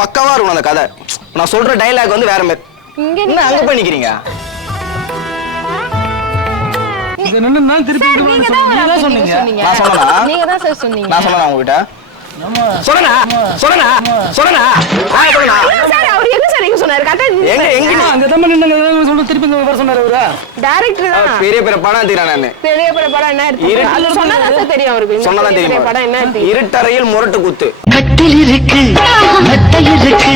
பக்காவா இருக்கும் அந்த கதை. நான் சொல்ற டைலாக் வந்து வேற மாதிரி. என்ன அங்க பண்ணிக்கிறீங்க? நான் திருப்பி சொன்னீங்க. நான் சொன்னனா? நீங்க தான் சார் சொன்னீங்க. நான் சொன்னேன் உங்ககிட்ட. சொன்னனா? சொன்னனா? சொன்னனா? சார் அவர் என்ன சார் நீங்க சொன்னாரு? கரெக்ட்டா எங்க அங்க தான் நின்னு சொல்ல திருப்பி வர சொன்னாரு அவரா. டைரக்டர் தான். பெரிய பெரிய படம் எடுத்துறேன் நானு. பெரிய பெரிய படம் என்ன எடுத்து? அது சொன்னதா சார் தெரியும் அவருக்கு. சொன்னதா தெரியும். படம் என்ன எடுத்து? இருட்டறையில் முரட்டு குத்து. கட்டில் இருக்கு, மெத்தை இருக்கு,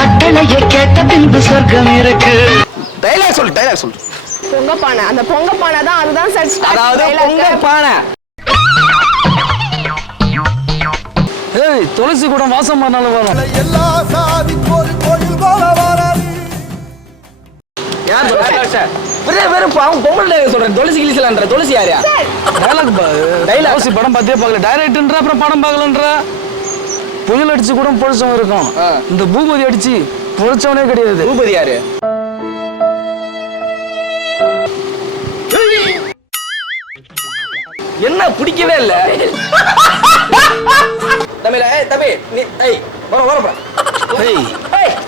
கட்டளையை கேட்ட பின்பு சொர்க்கம் இருக்கு. டைலாக் சொல்லு. பொங்க பானை. அந்த பொங்க பானை தான் அதுதான் சார் ஸ்டார்ட். அதாவது பொங்க பானை. ஏய் துளசி கூட வாசம் பண்ணாலும் வரும். எல்லா சாதி கோயில் போல வராது. யார் சொல்றா சார்? வேற பாவம் பொம்பளை சொல்றேன். துளசி கிளிசலான்ற துளசி யாரா? டைலாக் துளசி படம் பார்த்தே பார்க்கல. டைரக்டர்ன்ற அப்புறம் படம் பார்க்கலன்ற. புயல் அடிச்சு கூட பொழிச்சவன் இருக்கும். இந்த பூபதி அடிச்சு பொழிச்சவனே கிடையாது. பூபதி யாரு? என்ன பிடிக்கவே இல்ல. தம்பி நீ வர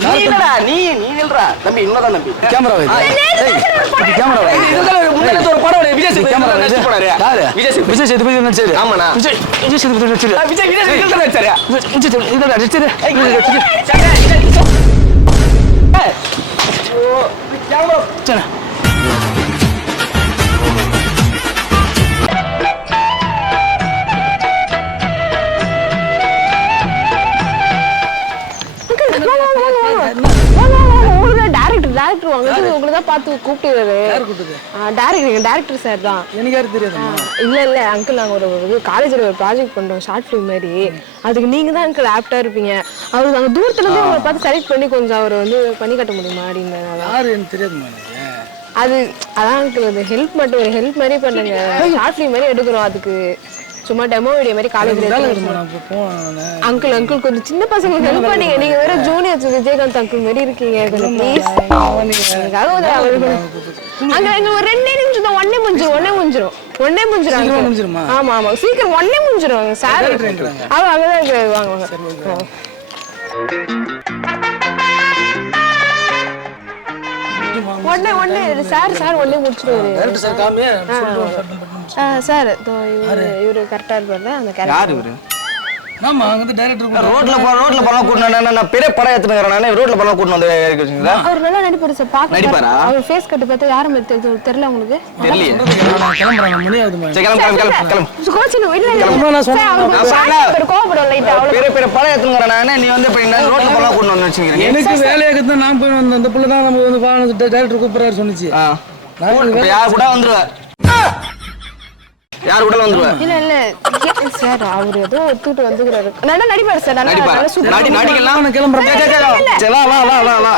நீ இல்லடா நீ இல்லடா தம்பி இன்னதான் தம்பி கேமரா வை. கேமரா வை. முன்னாடி ஒரு படம் விஜய் கேமரா நடிச்சு போறாரு. யாரு? விஜய் சேதுபதி நடிச்சாரு. ஆமாண்ணா. விஜய் சேதுபதி நடிச்சாரு. விஜய் நடிச்சாரு. இதோட நடிச்சாரு. ஓ கேமரா சரி. டைரக்டர் வாங்க உங்களை தான் பார்த்து கூப்பிட்டுறாரு. டைரக்டர் சார் தான். எனக்கு யாரு தெரியாதுமா? இல்ல அங்கிள் நாங்க ஒரு காலேஜ்ல ஒரு ப்ராஜெக்ட் பண்றோம் ஷார்ட் ஃபிலிம் மாதிரி. அதுக்கு நீங்க தான் அங்கிள் ஆப்டா இருப்பீங்க. அவரு நாங்க தூரத்துல இருந்து உங்களை பார்த்து செலக்ட் பண்ணி கொஞ்சம் அவர் வந்து பண்ணி கட்ட முடியுமா அப்படின்னு. யாரு எனக்கு தெரியாதுமா. அது அதான் அங்கிள் அது ஹெல்ப் மட்டும் ஒரு ஹெல்ப் மாதிரி பண்ணுங்க. ஷார்ட் ஃபிலிம் மாதிரி எடுக்கிறோம். அதுக்கு சும்மா டெமோ வீடியோ மாதிரி காலேஜ்ல அங்கிள் கொஞ்சம் சின்ன பசங்களுக்கு ஹெல்ப் பண்ணீங்க. நீங்க வேற ஜூனியர் விஜயகாந்த் அங்கிள் மாதிரி இருக்கீங்க. கொஞ்சம் ப்ளீஸ் அங்க ஒரு 2 நிமிஷம் தான். ஒன்னே முடிஞ்சிரும். ஆமா சீக்கிரம் ஒன்னே முடிஞ்சிரும் சார். அங்கதான் வாங்க. ஒன்னே சார் ஒன்னே முடிச்சிருவாரு. சார் இவரு கரெக்டா இருப்பாரு. அந்த கேரக்டர் ஆமா அங்க டைரக்டர் ரோட்ல போறா கூட்டணும். நான் பெரிய படம் எடுத்துறேன். நான் ரோட்ல போறா கூட்டணும் வந்து இருக்கீங்களா? அவர் நல்லா நடிப்பாரு சார். பாக்க நடிப்பாரா? அவர் ஃபேஸ் கட் பார்த்தா யாரும் தெரியல உங்களுக்கு? தெரியல. கிளம்பறாங்க மணி ஆகுதுமா. கிளம்பு. கோச்சினு இல்ல சார் கோபப்பட லைட்டா பெரிய படம் எடுத்துறேன். நான் நீ வந்து இப்ப ரோட்ல போறா கூட்டணும் வந்து வெச்சீங்க. எனக்கு வேலையாக தான் நான் போய் வந்த அந்த புள்ள தான் நம்ம வந்து டைரக்டர் கூப்பிடுறாரு சொன்னிச்சு. நான் யார் கூட வந்துருவ? யார் கூட வந்துருவ? இல்ல சார் அவர் ஏதோ ஒத்துட்டு வந்துக்கிறாரு. நல்லா நடிப்பாரு சார். நல்லா சூப்பர் நடிக்கலாம். நான் கிளம்பறேன். சரி வா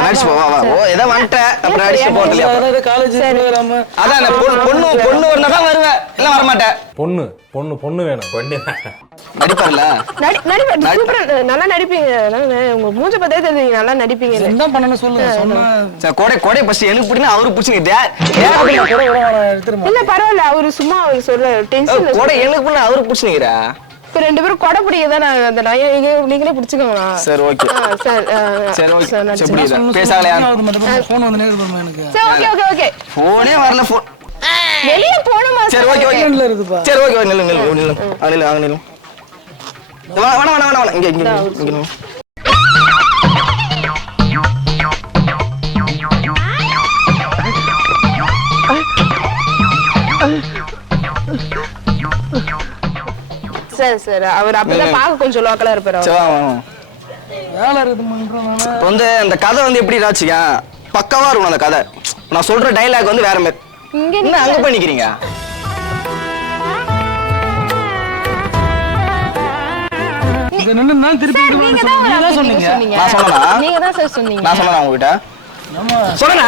நடிச்சு வா. ஓ ஏதோ வந்துட்ட அப்புறம் நடிச்சு போறதுல. அத காலேஜ் போறாம அதான் பொண்ணு வரனா தான் வருவேன். இல்ல வர மாட்டேன். பொண்ணு வேணும். பொண்ணு நடிப்பார்ல. நடிப்பாரு சூப்பர். நல்லா நடிப்பீங்க. உங்க மூஞ்ச பார்த்தே தெரியுங்க. நல்லா நடிப்பீங்க. என்ன பண்ணனும் சொல்லுங்க. சார் கோடை ஃபர்ஸ்ட் எனக்கு பிடினா அவரு பிடிச்சிங்க. இல்ல பரவாயில்ல. அவரு சும்மா சொல்ல டென்ஷன் கோடை எனக்கு பிடினா அவரு பிடிச்சிங்கடா. இப்ப 2 பேரும் கொடை பிடிக்கதான் நான் அந்த நீங்களே பிடிச்சுக்கோங்க. சரி ஓகே. சரி ஓகே. பேசாலயா? ஃபோன் வந்து நேர்ல எனக்கு. சரி ஓகே. ஃபோனே வரல. ஃபோன் வெளிய போணுமா? சரி ஓகே இருக்குப்பா. சரி ஓகே நில்லு. வேணா இங்க சரி அவர் அப்பதான் பார்க்க கொஞ்சம் லோக்கலா இருப்பாரு. வேலை இருக்குதுன்றனால வந்து அந்த கதை வந்து எப்படி ராச்சியா பக்காவா இருக்கும் அந்த கதை. நான் சொல்ற டைலாக் வந்து வேற மாதிரி. என்ன அங்க பண்ணிக்கிறீங்க? நான் திருப்பி சொன்னீங்க. நான் சொன்னனா? நீங்க தான் சார் சொன்னீங்க. நான் சொன்னேன் உங்ககிட்ட. சொன்னனா?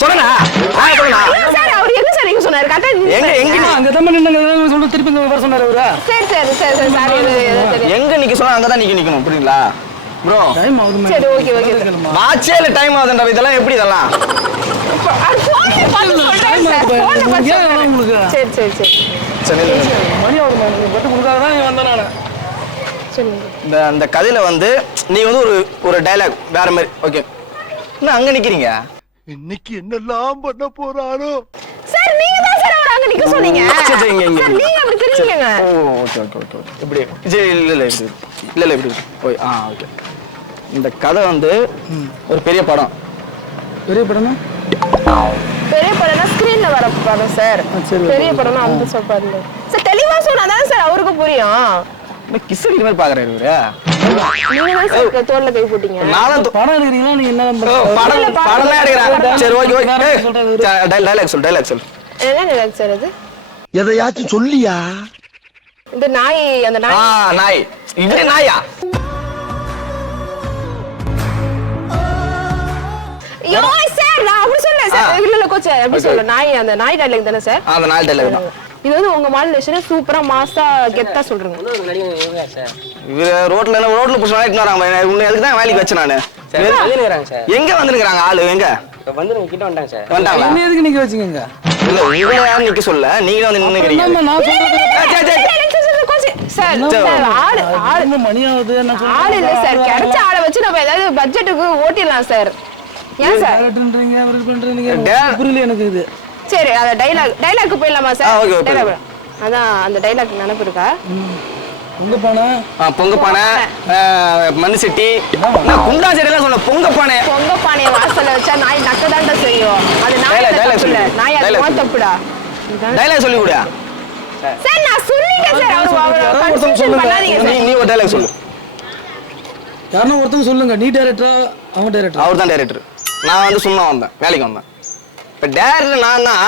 சார் அவர் என்ன சார் நீங்க சொன்னாரு? கரெக்ட்டா எங்க அங்க தான் நின்னு சொல்ல திருப்பி வர சொன்னாரு அவரா. சரி சார் எங்க நிக்க சொன்னா அங்க தான் நிக்கணும். புரியுங்களா ப்ரோ? டைம் ஆகுது. சரி ஓகே. வாட்சே இல்ல டைம் ஆகுதுன்ற இதெல்லாம் எப்படி இதெல்லாம்? சரி மணி ஆகுது. பட்டு குடுக்காத தான் வந்தேன் நான். இந்த கதையில வந்து நீங்க வந்து ஒரு டைலாக் வேற மாதிரி. ஓகே, என்ன அங்க நிக்கிறீங்க? இன்னைக்கு என்னெல்லாம் பண்ண போறாரோ. சார் நீங்க தான் சார் அவரை அங்க நிக்க சொன்னீங்க. சரி இங்க சார் நீங்க அப்படி திரும்பிங்க. ஓ ஓகே ஓகே ஓகே இப்படி. சரி இல்ல இப்படி. ஓய் ஓகே. இந்த கதை வந்து ஒரு பெரிய படம். பெரிய படம்னா பெரிய படம்னா ஸ்கிரீன்ல வர படம் சார். பெரிய படம்னா அந்த சொல் பாருங்க சார். தெளிவா சொன்னாதான் சார் அவருக்கு புரியும். கிஸ் அடிக்கிற மாதிரி பாக்குறாரு இவரு. நீங்க தான் சார் தோல்ல கை போட்டீங்க. நானும் படம் எடுக்கிறீங்களா நீங்க என்ன படம் எடுக்கிறேன். சரி ஓகே டைலாக் சொல். என்ன டைலாக் சார் அது? எதையாச்சும் சொல்லியா? இந்த நாய் அந்த நாய் நாய் இது நாயா? ஐயோ சார் நான் அப்படி சொல்றேன் சார். இல்ல கோச் அப்படி சொல்ல. நாய் அந்த நாய் டைலாக் தானே சார்? அந்த நாய் டைலாக் தான். இது வந்து உங்க மாடுலேஷனை சூப்பரா மாசா கெத்தா சொல்றீங்க. இவரு ரோட்ல புடிச்சு நாளைக்கு வராங்க. உன்னை எதுக்கு தான் வேலைக்கு வச்சேன் நானு. எங்க வந்துருக்காங்க ஆளு? எங்க வந்து கிட்ட வந்துட்டாங்க சார். வந்துட்டாங்களா? என்ன எதுக்கு நிக்க வச்சீங்க? இல்ல உங்களை யாரும் நிக்க சொல்ல, நீங்க வந்து நின்னுக்கிறீங்க. நான் சொல்றது கோச் சார் ஆளு மணியாவது ஆளு இல்ல சார். கிடைச்ச ஆளை வச்சு நம்ம ஏதாவது பட்ஜெட்டுக்கு ஓட்டிடலாம் சார். ஏன் சார் புரியல எனக்கு இது. சரி அந்த டைலாக் போயிடலாமா சார்? ஓகே அதான் அந்த டைலாக் நினைப்பு இருக்கா? பொங்க பானை மண் சட்டி குண்டா சட்டி சொல்ல. பொங்க பானையை வாசல்ல வச்சா நாய் நக்கதாண்டா செய்யும். அது நாய் அது தப்புடா. டைலாக் சொல்லி கூடா சார். நான் சொல்லிட்டேன் சார். அவர் கன்ஃபியூஷன் பண்ணாதீங்க சார். நீ ஒரு டைலாக் சொல்லு. யாரனா ஒருத்தங்க சொல்லுங்க. நீ டைரக்டரா அவன் டைரக்டர்? அவர் தான் டைரக்டர். நான் வந்து சும்மா வந்தேன், வேலைக்கு வந்தேன். இப்ப டைரக்டர் நான் தான்.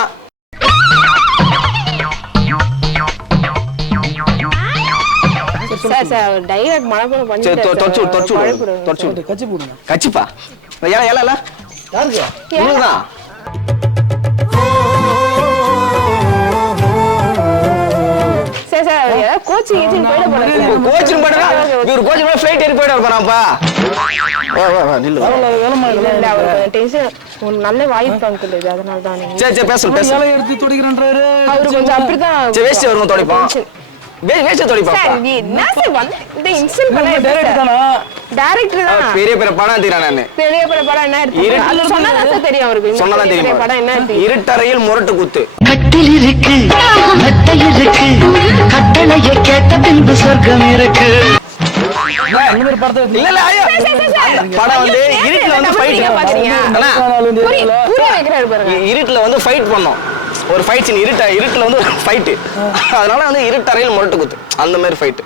சார் சார் டைரக்ட் மனப்படம் பண்ணி தொடச்சு கச்சி போடுங்க. கச்சிப்பா ஏல யாருக்கு? இவங்கதான். சார் சார் கோச்சிங் ஏஜென்ட் போயிட போறாங்க. கோச்சிங் போறா இவர் கோச்சிங் போய் ஃளைட் ஏறி போயிட போறான்ப்பா. வா நில்லு. இல்ல அவர் டென்ஷன். ஒரு நல்ல வாய்ப்பு அங்கிள் இது. அதனால தான் நீங்க சரி பேசு. வேலை எடுத்து தொடிக்கிறன்றாரு. அவர் கொஞ்சம் அப்படிதான். சரி வேஸ்ட் வருவோம் தொடிப்பான். வேஸ்ட் தொடிப்பான். சார் நீ என்ன சார் வந்து இந்த இன்சல்ட் பண்ண டைரக்டர் தானா? டைரக்டர் தான். பெரிய படம் எடுத்துறேன் நானு. பெரிய படம் என்ன எடுத்து? அது சொன்னாதான் சார் தெரியும் அவருக்கு. சொன்னாதான் தெரியும். படம் என்ன எடுத்து? இருட்டறையில் முரட்டு குத்து. கட்டில் இருக்கு மெத்தை இருக்கு கட்டளையை கேட்ட பின்பு சொர்க்கம் இருக்கு. இந்த மாதிரி படத்தை இல்ல ஐயோ படம் வந்து இருட்டுல வந்து ஃபைட் பாக்குறீங்க. புரிய வைக்கிறாரு பாருங்க. இருட்டுல வந்து ஃபைட் பண்ணோம். ஒரு ஃபைட் சீன் இருட்டுல வந்து ஃபைட். அதனால வந்து இருட்டறையில் முரட்டு குத்து அந்த மாதிரி ஃபைட்.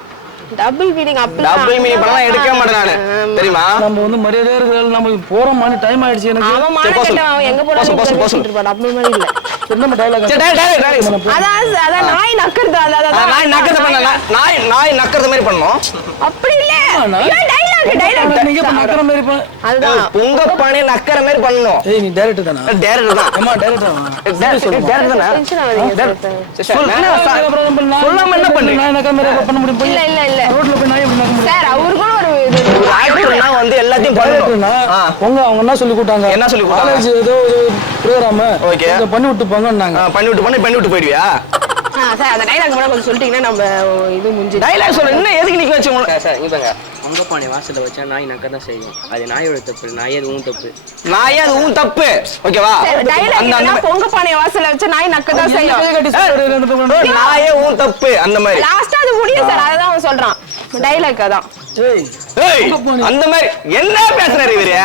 டபுள் மீனிங் அப்படி டபுள் மீனிங் படம் எடுக்க மாட்டேன் நானு. தெரியுமா? நம்ம வந்து மரியாதையா இருக்கிறது. நம்ம போறோமான்னு டைம் ஆயிடுச்சு எனக்கு. அவன் மான கேட்டவன் அவன் எங்க போறான்னு இருப்பான். டபுள் மாதிரி இல்ல. நம்ம டைலாக் அதான் நாய் நக்கறது. நாய் நக்கறது பண்ணல. நாய் நக்கறது மாதிரி பண்ணோம். அப்படி இல்ல. டைலாக் நீங்க நக்கற மாதிரி பண்ண. அதுதான் பொங்க பானை நக்கற மாதிரி பண்ணனும். ஏய் நீ டைரக்டர் தானா? டைரக்டர் தான். அம்மா டைரக்டர் டைரக்டர் தானா? டென்ஷன் ஆவீங்க சொல்லாம என்ன பண்றீங்க? நான் நக்கற மாதிரி பண்ண முடியும். இல்ல ரோட்ல போய் நாய் எப்படி நக்க முடியும்? சார் அவருக்கும் ஒரு இது ஆக்டர்னா வந்து எல்லாத்தையும் பண்ணணும். அவங்க என்ன சொல்லி கூட்டாங்க? என்ன சொல்லி கூட்டாங்க? காலேஜ் ஏதோ ப்ரோகிராம் ஓகே பண்ணி விட்டு போங்கன்னாங்க. பண்ணி விட்டு போயிடுவியா? சார் அந்த டைலாக் மட்டும் கொஞ்சம் சொல்லிட்டீங்கன்னா நம்ம இது முடிஞ்சு. டைலாக் சொல்ல என்ன எதுக்கு நிக்க வச்சீங்க? சார் இங்க பாருங்க. பொங்க பானை வாசல்ல வச்சா நாய் நக்கதான் செய்யும். அது நாயோட தப்பு. நாயே அது உன் தப்பு. நாயே அது உன் தப்பு. ஓகேவா? டைலாக் பொங்க பானை வாசல்ல வச்சா நாய் நக்கதான் செய்யும். நாயே உன் தப்பு அந்த மாதிரி. லாஸ்டா அது முடியும் சார். அதான் அவன் சொல்றான். டைலாக் அதான். ஏய் அந்த மாதிரி என்ன பேசுறாரு இவரு?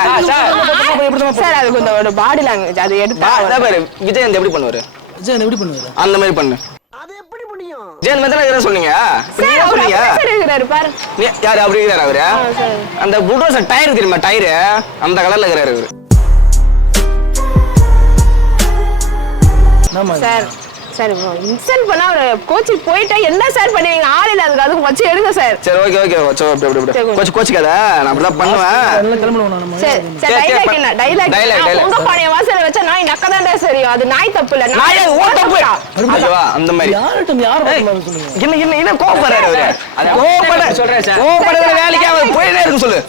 சார் அது கொஞ்சம் ஒரு பாடி லாங்குவேஜ். அது எடுத்தா பாரு விஜயந்த் எப்படி பண்ணுவாரு? விஜயந்த் எப்படி பண்ணுவாரு? அந்த மாதிரி பண்ணு. அது எப்படி முடியும்? விஜயந்த் மாதிரி என்ன சொன்னீங்க? சார் அவர் அப்படி இருக்காரு பாரு. யாரு அப்படி இருக்காரு அவரு? அந்த புல்டோசர் டயர் தெரியுமா? டயர் அந்த கலர்ல இருக்காரு அவரு. சார் சார் இன்சல்ட் பண்ணா ஒரு கோச்சிங் போயிட்டா என்ன சார் பண்ணுவீங்க? ஆள் இல்ல அதுக்கு வச்சு எடுங்க சார். சரி ஓகே அப்படி கோச்சிக்காத. நான் அப்படிதான் பண்ணுவேன். எல்லாம் கிளம்பணும் நம்ம. சரி டைலாக் என்ன? டைலாக் பொங்க பானைய வாசல்ல வச்சா நாய் நக்கதாண்டா சரியும். அது நாய் தப்பு இல்ல. நாய் ஓ தப்பு. ஐயோ அந்த மாதிரி. யாரும் சொல்லுங்க. என்ன கோபப்படுறாரு அவரு? சொல்றேன் சார். கோபப்படுற வேலைக்கு அவன் போயிட்டே இருக்கு சொல்லு.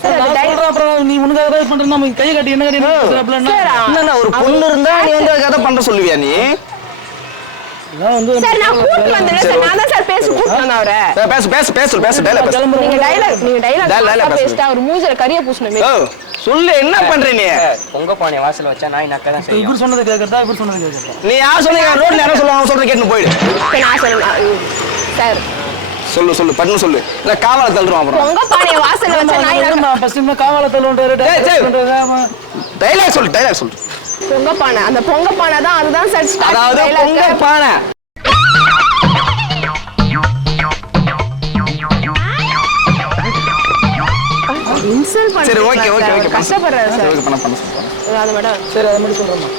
நீ உனக்காக தான் பண்ற. நம்ம கை கட்டி என்ன கட்டி என்ன ஒரு பொண்ணு இருந்தா நீ வந்து கதை பண்ற சொல்லுவியா நீ? இதெல்லாம் வந்து சார் நான் கூட்டு வந்தேன் சார். நான் தான் சார் கூட்டு வந்தேன் அவரை. பேசு டைலாக் பேசு. நீங்க டைலாக் பேசிட்டா அவர் மூஞ்சில கரிய பூசணும். ஓ சொல்லு என்ன பண்ற நீ? பொங்க பானை வாசல்ல வச்சா நாய் நக்க தான் செய்யும். இவர் சொன்னது கேட்கறதா இவர் சொன்னது கேட்கறதா? நீ யார் சொன்னீங்க? ரோட்ல யாரும் சொல்லுவாங்க சொல்ற கேட்டு போயிடு. நான் சொல்றேன் சார். சொல்லு பட்டு சொல்லு. இல்ல காவல தள்ளுறோம் அப்புறம். பொங்க பானை வாசல்ல வச்சா நாய் நக்க. ஃபர்ஸ்ட் இந்த காவல தள்ளுன்றாரு. டைலாக் சொல்லு. பொங்க பானை அந்த பொங்க பானை தான் அதுதான் சார் ஸ்டார்ட். அதாவது பொங்க பானை. இன்சல்ட் பண்ணி. சரி ஓகே கஷ்டப்படுறாரு சார். ஓகே பண்ண. அது மேடம். சரி அதை மட்டும் சொல்றேன்.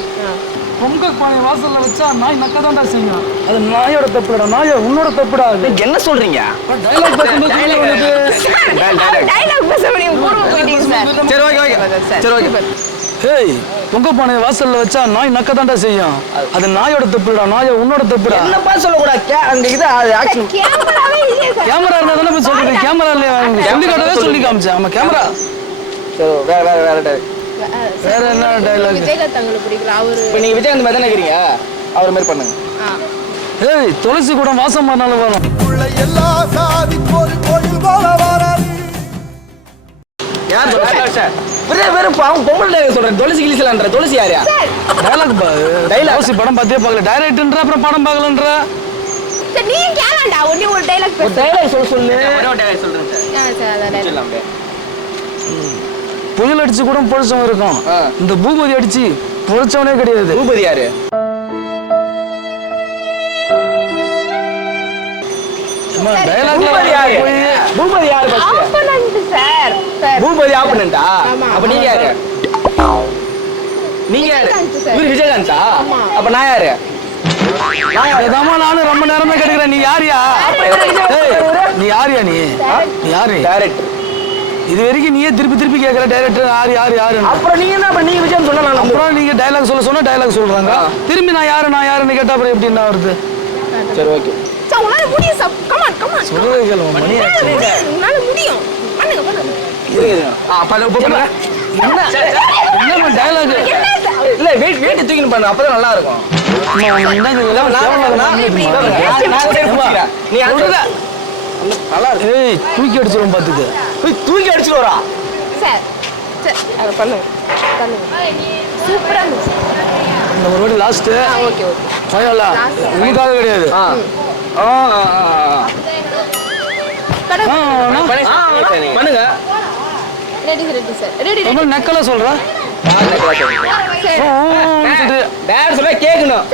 பொங்க பானை வாசல்ல வச்சா நாய் நக்க தான்டா செய்யும். அது நாயோட தப்புடா. நாய உன்னோட தப்புடா. நீங்க என்ன சொல்றீங்க? டைலாக் பேசும்போது டைலாக் பேச முடியும். போறோம் போயிட்டீங்க சார். சரி ஓகே. ஏய் பொங்க பானை வாசல்ல வச்சா நாய் நக்க தான்டா செய்யும். அது நாயோட தப்புடா. நாய உன்னோட தப்புடா. என்னப்பா சொல்ல கூடாது. அந்த இது ஆக்ஷன் கேமராவே இல்லையே சார். கேமரா இருந்தா தானே போய் சொல்றது. கேமரா இல்லையா? சொல்லி காட்டவே சொல்லி காமிச்சேன். ஆமா கேமரா. சரி வேற வேற என்ன டைலாக்? விஜயகாந்த் தங்களுக்கு பிடிக்கல அவரு. இப்போ நீங்க விஜயகாந்த் மாதிரி தானே இருக்கீங்க. அவர் மாதிரி பண்ணுங்க. ஏய் துளசி கூட வாசம் பண்ணாலும் வரும். எல்லா சாதிக்கு ஒரு கோயில் போல வராது. யார் சொல்றா? வெறும் பாவம் பொம்பளை டைலாக் சொல்றேன். துளசி கிளிசலான்ற துளசி யாரா? டைலாக் துளசி படம் பார்த்தே பார்க்கல. டைரக்டர்ன்ற அப்புறம் படம் பார்க்கலன்ற. சார் நீ கேளடா ஒண்ணே ஒரு டைலாக் ஒரு டைலாக் சொல்லு. ஒரே ஒரு டைலாக் சொல்றேன் சார். சார் அத டைலாக். சொல்லலாமே. புயல் அடிச்சு கூட பொழிச்சவன் இருக்கும். இந்த பூபதி அடிச்சு பொழிச்சவனே கிடையாது. பூபதி யாரு? பூபதி யாரு? Opponent sir. பூபதி ஆப்பனண்டா? அப்ப நீங்க யாரு? இவர் விஜயகாந்தா? அப்ப நான் யாரு? நானும் ரொம்ப நேரமே கேட்டுக்கிறேன். நீ யாரியா? நீ யாரியா? நீ யாரு? டைரக்டர். இது வரைக்கும் நீயே திருப்பி கேட்கற. டைரக்டர் யாரு? அப்புறம் நீங்க என்ன? அப்புறம் நீங்க விஜயம் சொன்னா அப்புறம் நீங்க டைலாக் சொன்னா டைலாக் சொல்றாங்க. திரும்பி நான் யாருன்னு கேட்டா அப்புறம் எப்படி என்ன வருது? சரி ஓகே. சார் உங்களால முடியும் சார். Come on. சொல்றது கேளுங்க. மணி உங்களால முடியும். பண்ணுங்க. இருங்க. பண்ணுங்க. என்ன டைலாக்? இல்ல வெயிட் தூக்கின்னு பண்ணு. அப்பதான் நல்லா இருக்கும். நீ அழுத நல்லா இருக்கு. ஏய் தூக்கி அடிச்சிரும் பாத்துக்கு. தூக்கி அடிச்சுட்டு வரா சார். அத பண்ணுங்க. சூப்பரா இருந்துச்சு. இந்த ஒரு வாட்டி லாஸ்ட். ஓகே. ஃபைனலா உனக்காக கிடையாது. பண்ணுங்க. Ready sir. ரெடி. ரொம்ப நக்கலா சொல்ற. பேர் சொல்ல கேக்கணும்.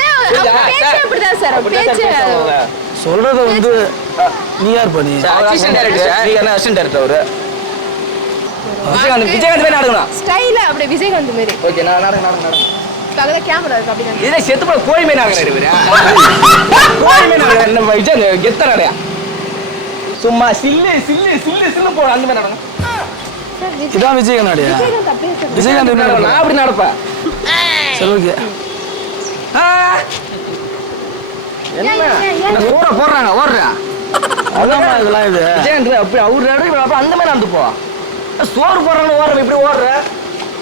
பேச்சு அப்படிதான் சார். பேச்சு சொல்றத வந்து நீ யார் பண்ணி? Assistant director. நீ என்ன அசிஸ்டன்ட் டைரக்டர் அவரு? விஜயகாந்த் மாதிரி நடக்கணும். ஸ்டைல அப்படியே விஜயகாந்த் மாதிரி. ஓகே நான் நடங்க. பக்கத்துல கேமரா இருக்கு அப்படியே. இதே செத்து போற கோழி மீன் ஆகறாரு இவரு. கோழி மீன் ஆகறாரு. என்ன விஜய் கெத்த நடயா? சும்மா சில்லு போற அந்த மாதிரி நடங்க. இதான் விஜயகாந்த். விஜயகாந்த் அப்படியே சார். விஜயகாந்த் நான் அப்படி நடப்பேன். சரி ஓகே. என்ன போடுறாங்க ஓடுறா. அதாம்மா இதெல்லாம் இது. விஜயகாந்த் அப்படி அவரு அப்ப அந்த மாதிரி நடந்து போ. சோறு போடுறாங்க ஓடுற இப்படி ஓடுற.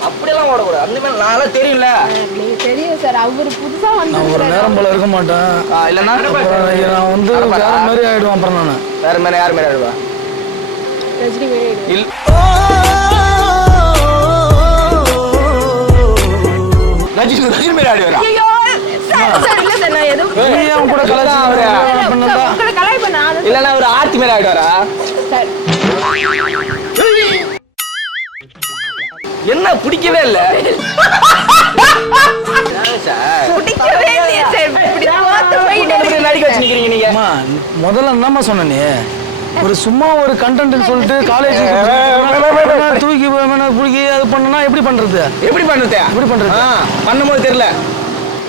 அப்படியெல்லாம் ஓடக்கூடாது. அந்த மாதிரி நான்லாம் தெரியல. நீங்க தெரியும் சார். அவரு புதுசா நான் ஒரு நேரம் போல இருக்க மாட்டேன். இல்லைன்னா நான் வந்து வேற மாதிரி ஆயிடுவேன். அப்புறம் நான் வேற மாதிரி யார் மாதிரி ஆயிடுவா? ரஜினி மாதிரி. இல்ல ரஜினி மாதிரி ஆயிடுவா. ஐயோ சார் இல்ல சார் நான் எதுவும் நீ அவன் கூட உங்களை கலாய் பண்ண இல்லைன்னா ஒரு ஆர்த்தி மாதிரி ஆயிடுவாரா? சார் என்ன பிடிக்கவே இல்ல. பிடிக்கவே இல்லையா சார். இப்படி நடிக்க வச்சு நிக்கிறீங்க நீங்க. முதல்ல என்னம்மா சொன்ன நீ? ஒரு சும்மா ஒரு கண்டென்ட் சொல்லிட்டு காலேஜ் தூக்கி பிடிக்கி அது பண்ணனா எப்படி பண்றது? எப்படி பண்ணும்போது தெரியல.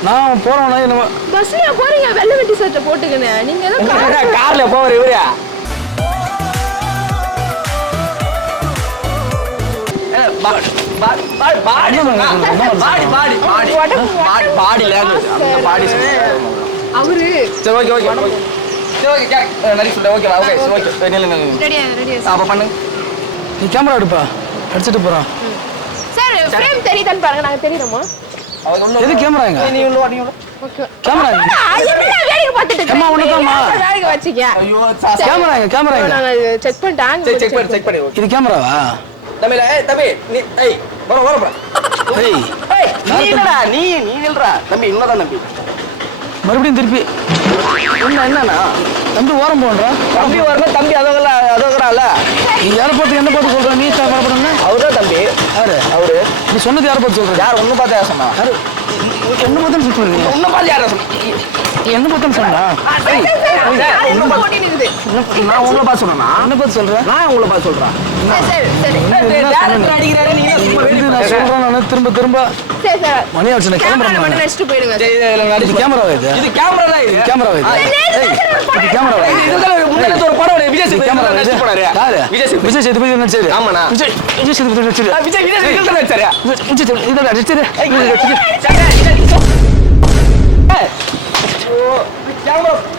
நான் போறவனா என்ன பஸ்லயா போறீங்க? வெள்ளை வெட்டி சட்டை போட்டுக்கினே நீங்க ஏதோ கார்ல போற இவரா? அவரு சரி ஓகே நடி சொல்ல. ஓகே அப்ப பண்ணு. நீ கேமரா எடுப்பா. அடிச்சிட்டு போறான் சார். ஃப்ரேம் தெரியுதான்னு பாருங்க. நாங்க தெரியுறோமா? எது கேமரா எங்க நீ உள்ள வா, நீ உள்ள. கேமரா எங்க? வேலைக்கு பார்த்துட்டு அம்மா, ஒண்ணுதாம்மா. வேலைக்கு வச்சுக்க ஐயோ, கேமரா எங்க கேமரா எங்க நான் செக் பண்ணிட்டேன் சரி, செக் பண்ணி. இது கேமராவா தம்பி, தம்பி, நீ வர. ஏய் நீ இல்லடா, நீ இல்லடா. தம்பி, இன்னதான் தம்பி. மறுபடியும் திருப்பி என்னன்னா தம்பி ஓரம் போன்றா தம்பி வரணும், தம்பி அதோகரால. நீ யாரை பார்த்து என்ன பார்த்து சொல்ற நீ பண்ண அவர்தான் தம்பி. யாரு அவரு நீ சொன்னது யாரை பார்த்து சொல்ற யார் ஒண்ணு பார்த்து யார் சொன்னா? யாரு என்ன பார்த்து சொல்றீங்க ஒண்ணு பார்த்து யாரா சொன்னா? என்ன பார்த்து சொன்னா நான் உங்களை பார்த்து சொன்னா? என்ன பார்த்து சொல்ற நான் உங்களை பார்த்து சொல்றேன். அடிக்கிறாரு, நீங்க இது நான் சொல்றேன் நான் திரும்ப திரும்ப மணி ஆச்சு நான் கேமரா நெக்ஸ்ட் போயிடுங்க இது கேமராவா இது இது கேமரா தான் இது. கேமராவா இது இது கேமராவா முன்னாடி ஒரு படம் விஜய் சேதுபதி கேமரா நடிச்சு போனாரு. யாரு விஜய் சேதுபதி. விஜய் சேதுபதி நடிச்சாரு ஆமாண்ணா. விஜய் சேதுபதி நடிச்சாரு விஜய் சேதுபதி நடிச்சாரு. விஜய் சேதுபதி இதோ நடிச்சாரு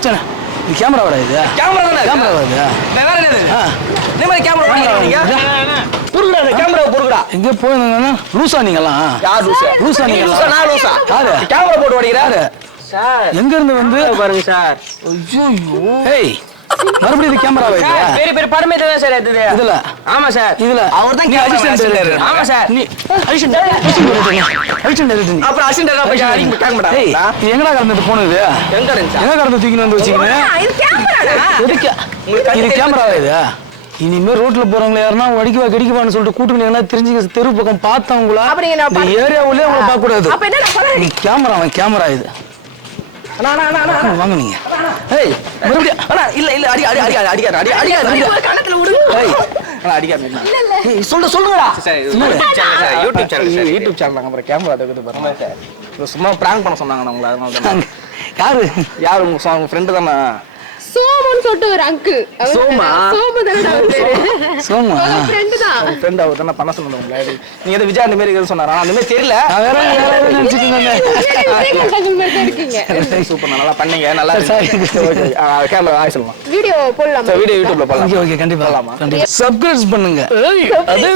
சரி இது கேமராவா இது கேமரா தானே? கேமராவா இது வேற என்னது? இந்த மாதிரி கேமரா வாங்குறீங்க? புருகுடா, இந்த கேமராவை புருகுடா. எங்க போயிருந்தாங்க லூசா நீங்கலாம் யார் லூசா? லூசா நீ நீங்க லூசா, நான் லூசா? யாரு கேமரா போட்டு ஓடிக்கிறாரு. சார் எங்க இருந்து வந்து பாருங்க சார். ஐயோ ஏய் மறுபடியும் இது கேமராவா இது பெரிய பெரிய படமே தான் சார் இது. இதுல ஆமா சார். இதுல அவர்தான் நீ camera assistant assistant. director. ஆமா சார். நீ assistant director. அப்புறம் அசிஸ்டன்ட் போய் யாரையும் கேட்க மாட்டாங்க. ஏய் இது எங்கடா கடந்துட்டு போனது எங்க இருந்துச்சா? எங்க கடந்து தூக்கிட்டு வந்து வச்சுக்கிறேன் இது கேமராடா எதுக்கு உங்களுக்கு இது கேமராவா இது இனிமே ரோட்ல போறவங்க யாருன்னா அடிக்கவா கடிக்கவான்னு சொல்லிட்டு கூட்டுங்க எங்கன்னா தெரிஞ்சுக்க தெரு பக்கம் பார்த்தவங்களா அப்படி நான் இந்த ஏரியாவுலயே உங்களை பார்க்க கூடாது அப்ப என்ன நான் பண்ண நீ கேமரா இது வாங்க நீங்க ஏய் மறுபடியும் அண்ணா இல்ல இல்ல அடிக்காத. கணத்துல விடுங்க ஏய் அண்ணா அடிக்காத. இல்ல இல்ல ஏய் சொல்லுங்கடா யூடியூப் சேனல் அப்புறம் கேமரா இருக்குது பாருங்க சார். சும்மா பிராங்க் பண்ண சொன்னாங்க உங்களை, அதனால தான். யார் உங்க ஃப்ரெண்டு தானே? சோமுன்னு சொல்லிட்டு ஒரு அங்கிள் சோமா? சோமு தானே அவர் பேரு சோமா ஃப்ரெண்ட் தான் உங்க ஃப்ரெண்ட் அவர் தானே பண்ண சொன்னது உங்களை. நீங்க எது விஜய் அந்த மாதிரி எதுவும் சொன்னாரா? அந்த மாதிரி தெரியல. நான் வேற நினைச்சிட்டு இருந்தேன் இருக்கீங்க சூப்பர், நல்லா பண்ணீங்க, நல்லா சரி. கேமரா ஆய் சொல்லலாம். வீடியோ போடலாம் வீடியோ யூடியூப்ல போடலாம். ஓகே கண்டிப்பா கண்டிப்பா சப்ஸ்கிரைப் பண்ணுங்க அதே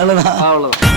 அவ்வளவுதான் அவ்வளவுதான்.